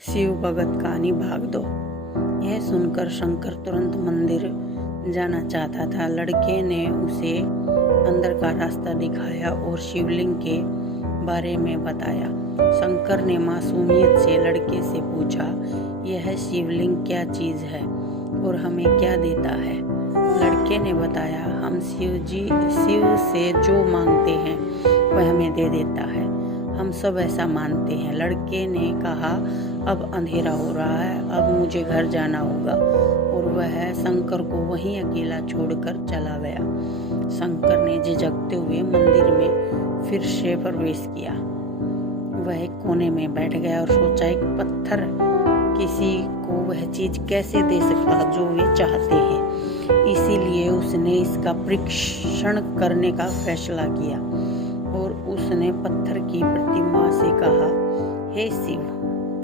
शिव भगत कहानी भाग 2। यह सुनकर शंकर तुरंत मंदिर जाना चाहता था। लड़के ने उसे अंदर का रास्ता दिखाया और शिवलिंग के बारे में बताया। शंकर ने मासूमियत से लड़के से पूछा, यह शिवलिंग क्या चीज़ है और हमें क्या देता है? लड़के ने बताया, हम शिव से जो मांगते हैं वह हमें दे देता है। हम सब ऐसा मानते हैं। लड़के ने कहा, अब अंधेरा हो रहा है, अब मुझे घर जाना होगा। और वह शंकर को वहीं अकेला छोड़कर चला गया। शंकर ने झिझकते हुए मंदिर में फिर से प्रवेश किया। वह एक कोने में बैठ गया और सोचा, एक पत्थर किसी को वह चीज कैसे दे सकता जो वे चाहते हैं। इसीलिए उसने इसका परीक्षण करने का फैसला किया और उसने पत्थर की प्रतिमा से कहा, हे शिव,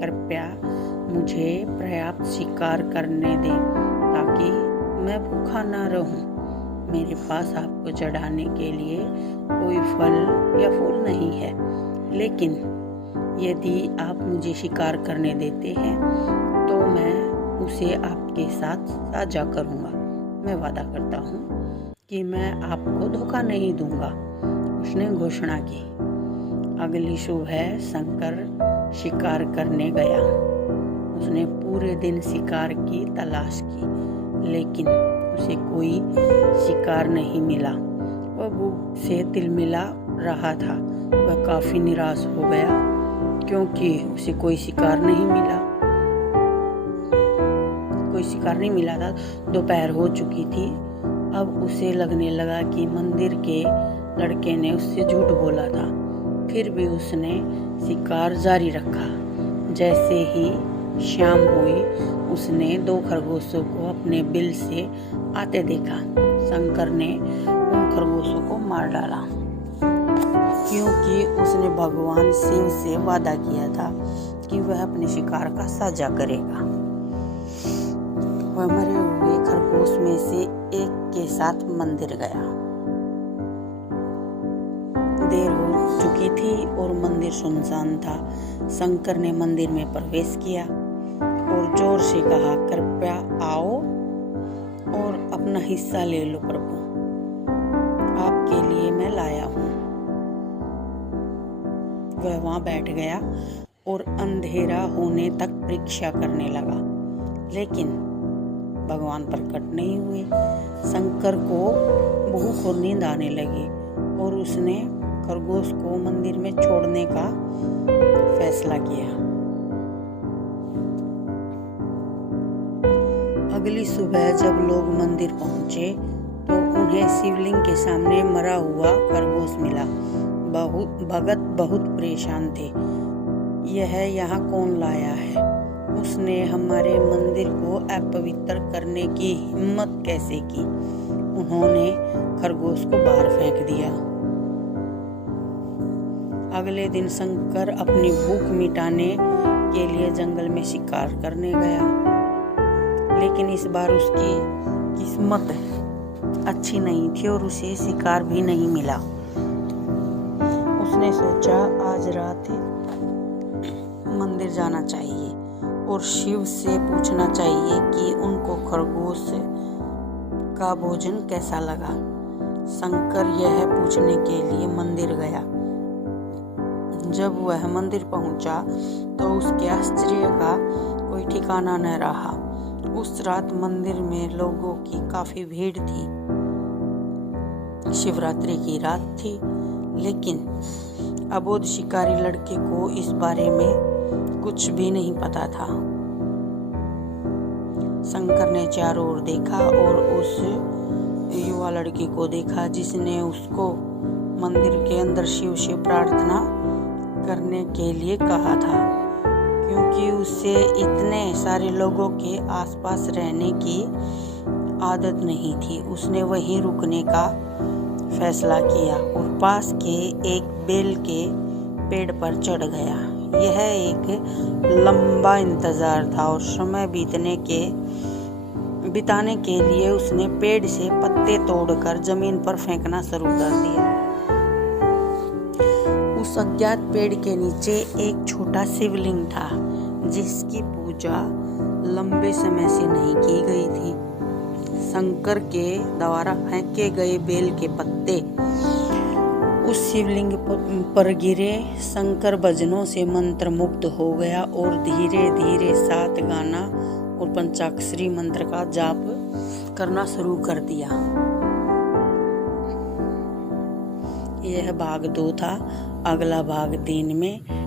कृपया मुझे पर्याप्त शिकार करने दें ताकि मैं भूखा ना रहूं। मेरे पास आपको चढ़ाने के लिए कोई फल या फूल नहीं है, लेकिन यदि आप मुझे शिकार करने देते हैं तो मैं उसे आपके साथ साझा करूंगा। मैं वादा करता हूँ कि मैं आपको धोखा नहीं दूंगा, उसने घोषणा की। अगली सुबह शंकर शिकार करने गया। उसने पूरे दिन शिकार की तलाश की, लेकिन उसे कोई शिकार नहीं मिला। वह भूख से तिलमिला रहा था। वह काफी निराश हो गया क्योंकि उसे कोई शिकार नहीं मिला था। दोपहर हो चुकी थी। अब उसे लगने लगा कि मंदिर के लड़के ने उससे झूठ बोला था। फिर भी उसने शिकार जारी रखा। जैसे ही शाम हुई, उसने 2 खरगोशों को अपने बिल से आते देखा। शंकर ने उन खरगोशों को मार डाला क्योंकि उसने भगवान शिव से वादा किया था कि वह अपने शिकार का साझा करेगा। वह मरे हुए खरगोश में से एक के साथ मंदिर गया। देर हो चुकी थी और मंदिर सुनसान था। शंकर ने मंदिर में प्रवेश किया और जोर से कहा, कृपया आओ और अपना हिस्सा ले लो प्रभु, आपके लिए मैं लाया हूँ। वह वहां बैठ गया और अंधेरा होने तक प्रतीक्षा करने लगा, लेकिन भगवान प्रकट नहीं हुए। शंकर को भूख और नींद आने लगी और उसने खरगोश को मंदिर में छोड़ने का फैसला किया। अगली सुबह जब लोग मंदिर पहुंचे तो उन्हें शिवलिंग के सामने मरा हुआ खरगोश मिला। भगत बहुत परेशान थे। यह यहाँ कौन लाया है? उसने हमारे मंदिर को अपवित्र करने की हिम्मत कैसे की? उन्होंने खरगोश को बाहर फेंक दिया। अगले दिन शंकर अपनी भूख मिटाने के लिए जंगल में शिकार करने गया, लेकिन इस बार उसकी किस्मत अच्छी नहीं थी और उसे शिकार भी नहीं मिला। उसने सोचा, आज रात मंदिर जाना चाहिए और शिव से पूछना चाहिए कि उनको खरगोश का भोजन कैसा लगा। शंकर यह पूछने के लिए मंदिर गया। जब वह मंदिर पहुंचा तो उसके आश्चर्य का कोई ठिकाना न रहा। उस रात मंदिर में लोगों की काफी भीड़ थी। शिवरात्रि की रात थी, लेकिन अबोध शिकारी लड़के को इस बारे में कुछ भी नहीं पता था। शंकर ने चारों ओर देखा और उस युवा लड़के को देखा जिसने उसको मंदिर के अंदर शिव से प्रार्थना करने के लिए कहा था। क्योंकि उसे इतने सारे लोगों के आसपास रहने की आदत नहीं थी, उसने वहीं रुकने का फैसला किया और पास के एक बेल के पेड़ पर चढ़ गया। यह एक लंबा इंतजार था और समय बिताने के लिए उसने पेड़ से पत्ते तोड़कर जमीन पर फेंकना शुरू कर दिया। उस अज्ञात पेड़ के नीचे एक छोटा शिवलिंग था। जिसकी पूजा लंबे समय से नहीं की गई थी। शंकर के द्वारा फेंके गए बेल के पत्ते उस शिवलिंग पर गिरे। शंकर भजनों से मंत्र मुग्ध हो गया और धीरे धीरे 7 गाना और पंचाक्षरी मंत्र का जाप करना शुरू कर दिया। यह भाग 2 था। अगला भाग 3 में